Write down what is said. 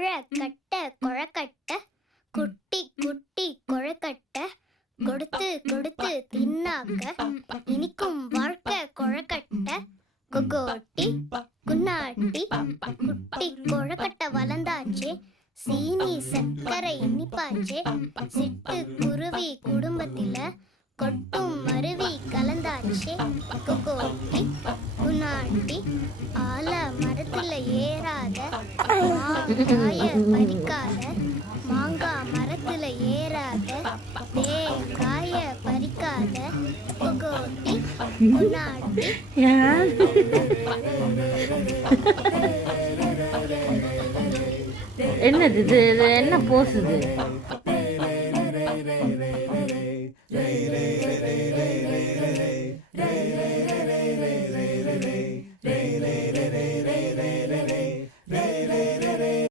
கொழக்கட்டை கொழக்கட்டை குட்டி குட்டி கொழக்கட்டை கொடுத்து கொடுத்து தின்னாக்க இனிக்கும் வாழ்க்கை கொழக்கட்டை கொகோட்டி குன்னாட்டி குட்டி கொழக்கட்டை வளர்ந்தாச்சு சீனி சர்க்கரை இனிப்பாச்சு சிட்டு குருவி குடும்பத்தில கொட்டும் மருவி கலந்தாச்சு கொகோட்டி குன்னாட்டி ஆல மரத்துல ஏறாத மாங்காய பறிக்காத மாங்காய் மரத்துல ஏறாத தேங்காய பறிக்காத கொகோட்டி குன்னாட்டி. என்னது இது? என்ன போசுது?